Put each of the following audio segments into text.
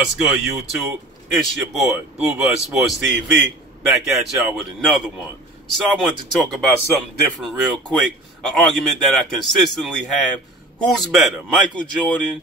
What's good, YouTube? It's your boy, Bluebird Sports TV, back at y'all with another one. So I want to talk about something different real quick, an argument that I consistently have. Who's better, Michael Jordan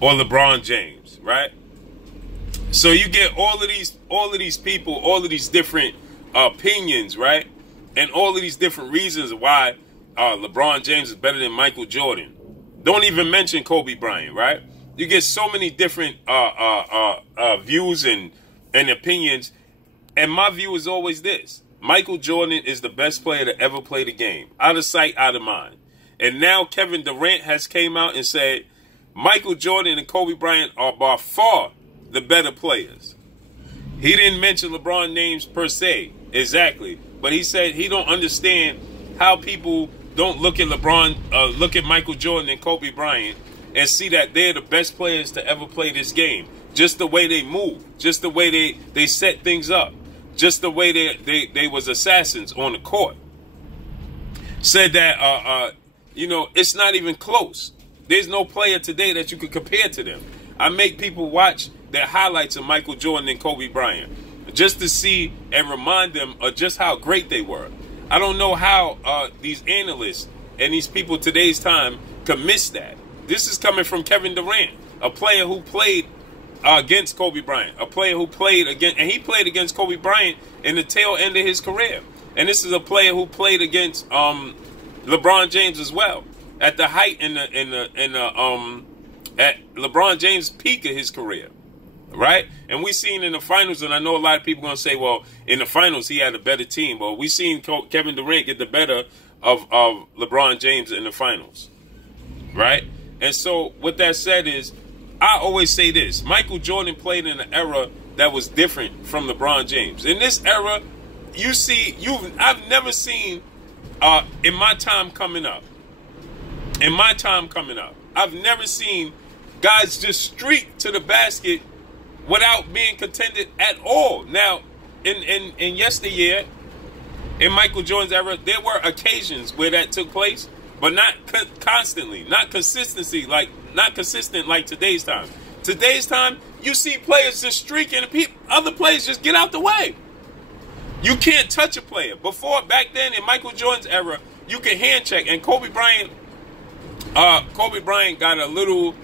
or LeBron James, right? So you get all of these people, all of these different opinions, right? And all of these different reasons why LeBron James is better than Michael Jordan. Don't even mention Kobe Bryant, right? You get so many different views and opinions. And my view is always this. Michael Jordan is the best player to ever play the game. Out of sight, out of mind. And now Kevin Durant has came out and said Michael Jordan and Kobe Bryant are by far the better players. He didn't mention LeBron names per se, exactly. But he said he don't understand how people don't look at LeBron, look at Michael Jordan and Kobe Bryant and see that they're the best players to ever play this game. Just the way they move, just the way they set things up, just the way they was assassins on the court. Said that, it's not even close. There's no player today that you could compare to them. I make people watch their highlights of Michael Jordan and Kobe Bryant just to see and remind them of just how great they were. I don't know how these analysts and these people today's time can miss that. This is coming from Kevin Durant, a player who played against Kobe Bryant, a player who played against, and he played against Kobe Bryant in the tail end of his career. And this is a player who played against LeBron James as well, at the height at LeBron James' peak of his career, right? And we seen in the finals, and I know a lot of people are gonna say, well, in the finals he had a better team. Well, we seen Kevin Durant get the better of LeBron James in the finals, right? And so what that said is, I always say this: Michael Jordan played in an era that was different from LeBron James. In this era, I've never seen in my time coming up, I've never seen guys just streak to the basket without being contended at all. Now, in yesteryear, in Michael Jordan's era, there were occasions where that took place, but not constantly, not consistent like today's time. Today's time, you see players just streaking and other players just get out the way. You can't touch a player. Back then in Michael Jordan's era, you could hand check. And Kobe Bryant got a little,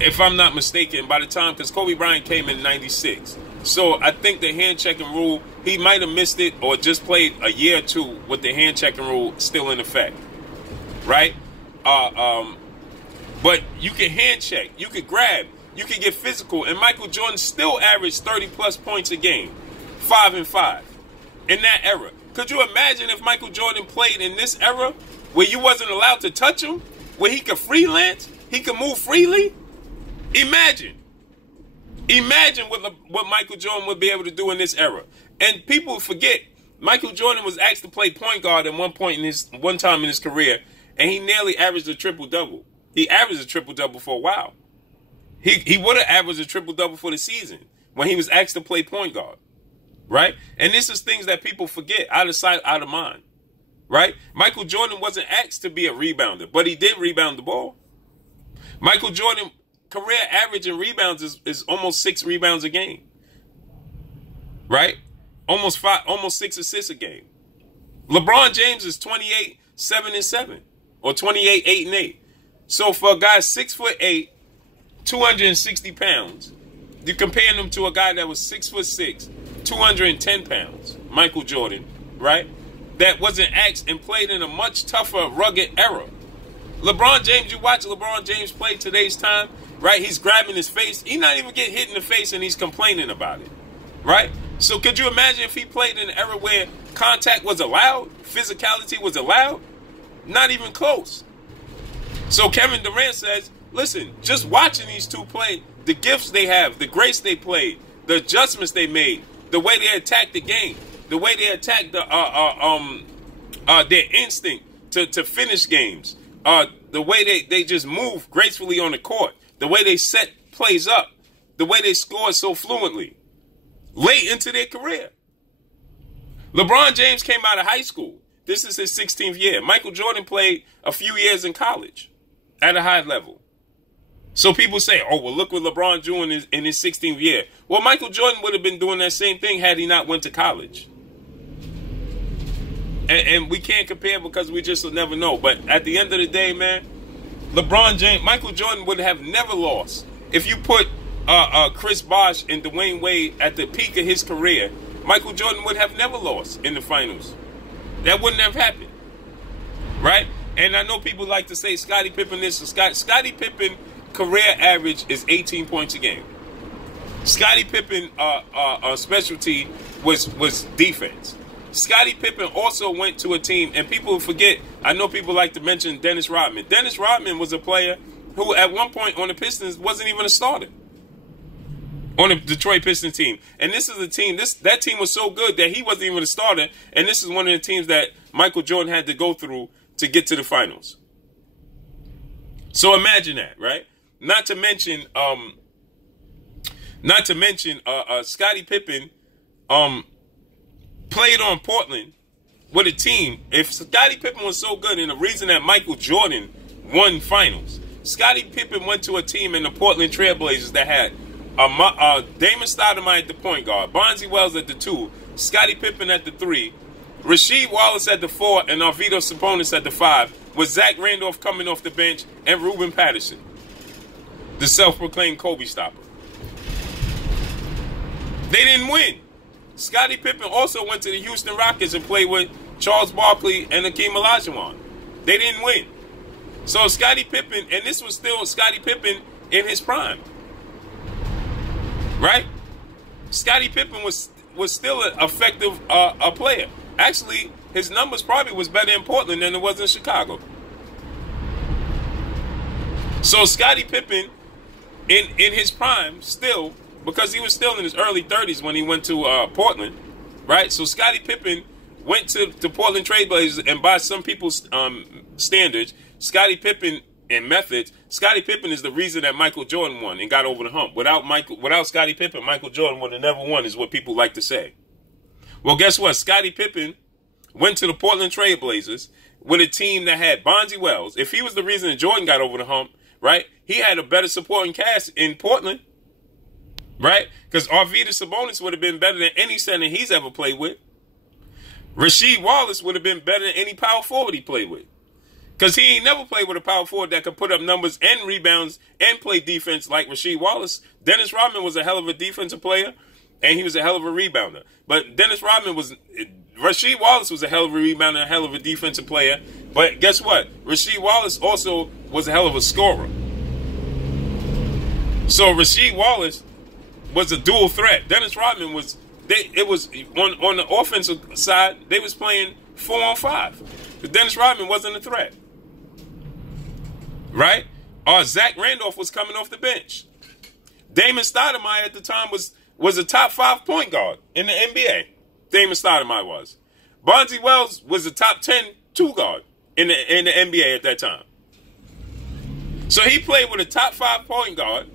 if I'm not mistaken, by the time, because Kobe Bryant came in '96. So I think the hand checking rule, he might have missed it or just played a year or two with the hand checking rule still in effect. Right? But you can hand check, you can grab, you can get physical, and Michael Jordan still averaged 30+ points a game, 5 and 5, in that era. Could you imagine if Michael Jordan played in this era, where you wasn't allowed to touch him, where he could freelance, he could move freely? Imagine what Michael Jordan would be able to do in this era. And people forget, Michael Jordan was asked to play point guard at one time in his career, and he nearly averaged a triple-double. He averaged a triple-double for a while. He would have averaged a triple-double for the season when he was asked to play point guard, right? And this is things that people forget, out of sight, out of mind, right? Michael Jordan wasn't asked to be a rebounder, but he did rebound the ball. Michael Jordan career average in rebounds is almost 6 rebounds a game, right? Almost 6 assists a game. LeBron James is 28, 7 and 7. Or 28, 8 and 8. So for a guy 6'8", 260 pounds, you're comparing him to a guy that was 6'6", 210 pounds, Michael Jordan, right? That wasn't asked and played in a much tougher, rugged era. LeBron James, you watch LeBron James play today's time, right? He's grabbing his face. He's not even getting hit in the face and he's complaining about it, right? So could you imagine if he played in an era where contact was allowed, physicality was allowed? Not even close. So Kevin Durant says, listen, just watching these two play, the gifts they have, the grace they played, the adjustments they made, the way they attacked the game, the way they attacked their instinct to finish games, the way they just move gracefully on the court, the way they set plays up, the way they scored so fluently late into their career. LeBron James came out of high school. This is his 16th year. Michael Jordan played a few years in college at a high level. So people say, oh, well, look what LeBron doing in his 16th year. Well, Michael Jordan would have been doing that same thing had he not went to college. And we can't compare because we just will never know. But at the end of the day, man, LeBron James, Michael Jordan would have never lost. If you put Chris Bosh and Dwayne Wade at the peak of his career, Michael Jordan would have never lost in the finals. That wouldn't have happened. Right? And I know people like to say Scottie Pippen this. Scottie Pippen career average is 18 points a game. Scottie Pippen specialty was defense. Scottie Pippen also went to a team, and people forget, I know people like to mention Dennis Rodman. Dennis Rodman was a player who at one point on the Pistons wasn't even a starter on the Detroit Pistons team. And this is a team, that team was so good that he wasn't even a starter, and this is one of the teams that Michael Jordan had to go through to get to the finals. So imagine that, right? Not to mention Scottie Pippen played on Portland with a team. If Scottie Pippen was so good, and the reason that Michael Jordan won finals, Scottie Pippen went to a team in the Portland Trailblazers that had Damon Stoudemire at the point guard, Bonzi Wells at the 2, Scottie Pippen at the 3, Rasheed Wallace at the 4, and Arvydas Sabonis at the 5, with Zach Randolph coming off the bench and Ruben Patterson, the self-proclaimed Kobe stopper. They didn't win. Scottie Pippen also went to the Houston Rockets and played with Charles Barkley and Hakeem Olajuwon. They didn't win. So Scottie Pippen, and this was still Scottie Pippen in his prime. Right? Scottie Pippen was still an effective player. Actually, his numbers probably was better in Portland than it was in Chicago. So Scottie Pippen, in his prime, still, because he was still in his early 30s when he went to Portland, right? So Scottie Pippen went to the Portland Trailblazers, and by some people's standards, Scottie Pippen and methods, Scottie Pippen is the reason that Michael Jordan won and got over the hump. Without Scottie Pippen, Michael Jordan would have never won, is what people like to say. Well, guess what? Scottie Pippen went to the Portland Trailblazers with a team that had Bonzi Wells. If he was the reason that Jordan got over the hump, right, he had a better supporting cast in Portland, right? Because Arvydas Sabonis would have been better than any center he's ever played with. Rasheed Wallace would have been better than any power forward he played with. Because he ain't never played with a power forward that could put up numbers and rebounds and play defense like Rasheed Wallace. Dennis Rodman was a hell of a defensive player, and he was a hell of a rebounder. But Rasheed Wallace was a hell of a rebounder, a hell of a defensive player. But guess what? Rasheed Wallace also was a hell of a scorer. So Rasheed Wallace was a dual threat. Dennis Rodman was, it was on the offensive side, they was playing 4-on-5. But Dennis Rodman wasn't a threat. Right? Zach Randolph was coming off the bench. Damon Stoudemire at the time was a top 5 point guard in the NBA. Damon Stoudemire was. Bonzi Wells was a top 10 2 guard in the NBA at that time. So he played with a top 5 point guard,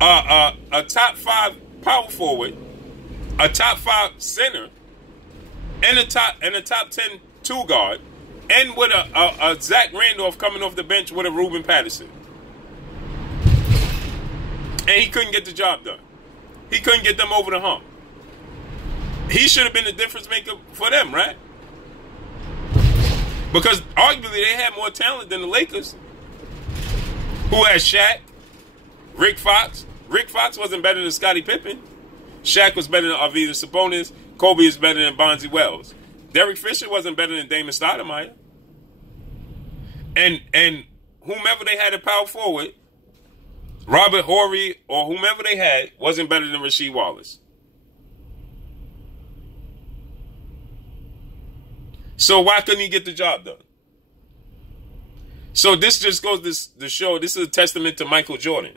a top 5 power forward, a top 5 center, and a top 10 2 guard, and with a Zach Randolph coming off the bench with a Ruben Patterson. And he couldn't get the job done. He couldn't get them over the hump. He should have been the difference maker for them, right? Because arguably they had more talent than the Lakers, who had Shaq, Rick Fox. Rick Fox wasn't better than Scottie Pippen. Shaq was better than Arvydas Sabonis. Kobe is better than Bonzi Wells. Derek Fisher wasn't better than Damon Stoudemire. And whomever they had at power forward, Robert Horry or whomever they had, wasn't better than Rasheed Wallace. So why couldn't he get the job done? So this just goes to show, this is a testament to Michael Jordan.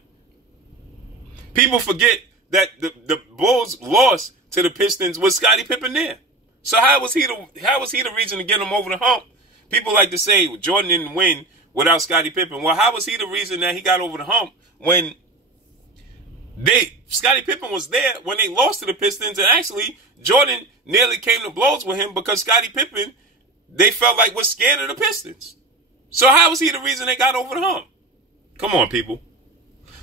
People forget that the Bulls lost to the Pistons with Scottie Pippen there. So how was he the reason to get him over the hump? People like to say Jordan didn't win without Scottie Pippen. Well, how was he the reason that he got over the hump when Scottie Pippen was there when they lost to the Pistons, and actually Jordan nearly came to blows with him because Scottie Pippen, they felt like was scared of the Pistons. So how was he the reason they got over the hump? Come on, people.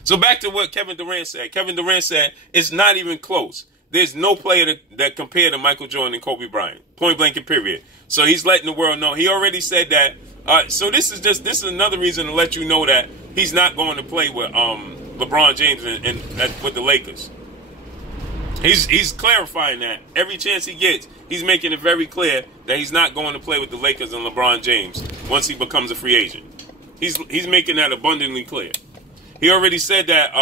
So back to what Kevin Durant said. Kevin Durant said it's not even close. There's no player that compared to Michael Jordan and Kobe Bryant. Point blank and period. So he's letting the world know. He already said that. So this is another reason to let you know that he's not going to play with LeBron James and with the Lakers. He's clarifying that every chance he gets. He's making it very clear that he's not going to play with the Lakers and LeBron James once he becomes a free agent. He's making that abundantly clear. He already said that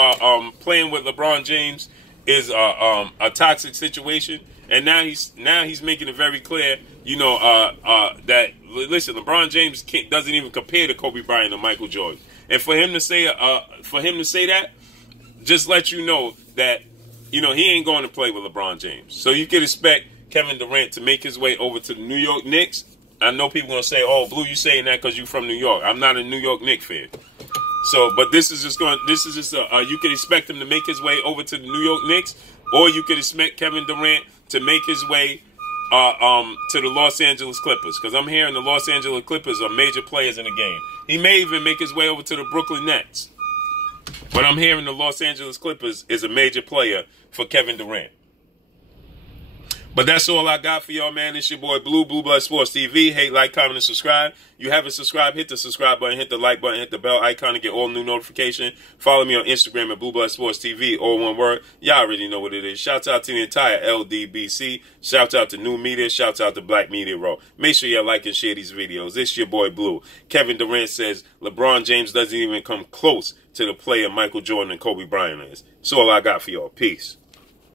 playing with LeBron James is a toxic situation, and now he's making it very clear, that listen, LeBron James doesn't even compare to Kobe Bryant or Michael Jordan, and for him to say that, just let you know that he ain't going to play with LeBron James. So you can expect Kevin Durant to make his way over to the New York Knicks. I know people are going to say, "Oh, Blue, you saying that because you're from New York." I'm not a New York Knicks fan. So, but you could expect him to make his way over to the New York Knicks, or you could expect Kevin Durant to make his way to the Los Angeles Clippers, because I'm hearing the Los Angeles Clippers are major players in the game. He may even make his way over to the Brooklyn Nets, but I'm hearing the Los Angeles Clippers is a major player for Kevin Durant. But that's all I got for y'all, man. It's your boy Blue Blood Sports TV. Hate, like, comment, and subscribe. You haven't subscribed, hit the subscribe button, hit the like button, hit the bell icon to get all new notifications. Follow me on Instagram at Blue Blood Sports TV, all one word. Y'all already know what it is. Shouts out to the entire LDBC. Shouts out to New Media. Shouts out to Black Media Row. Make sure y'all like and share these videos. It's your boy Blue. Kevin Durant says LeBron James doesn't even come close to the player Michael Jordan and Kobe Bryant is. That's all I got for y'all. Peace.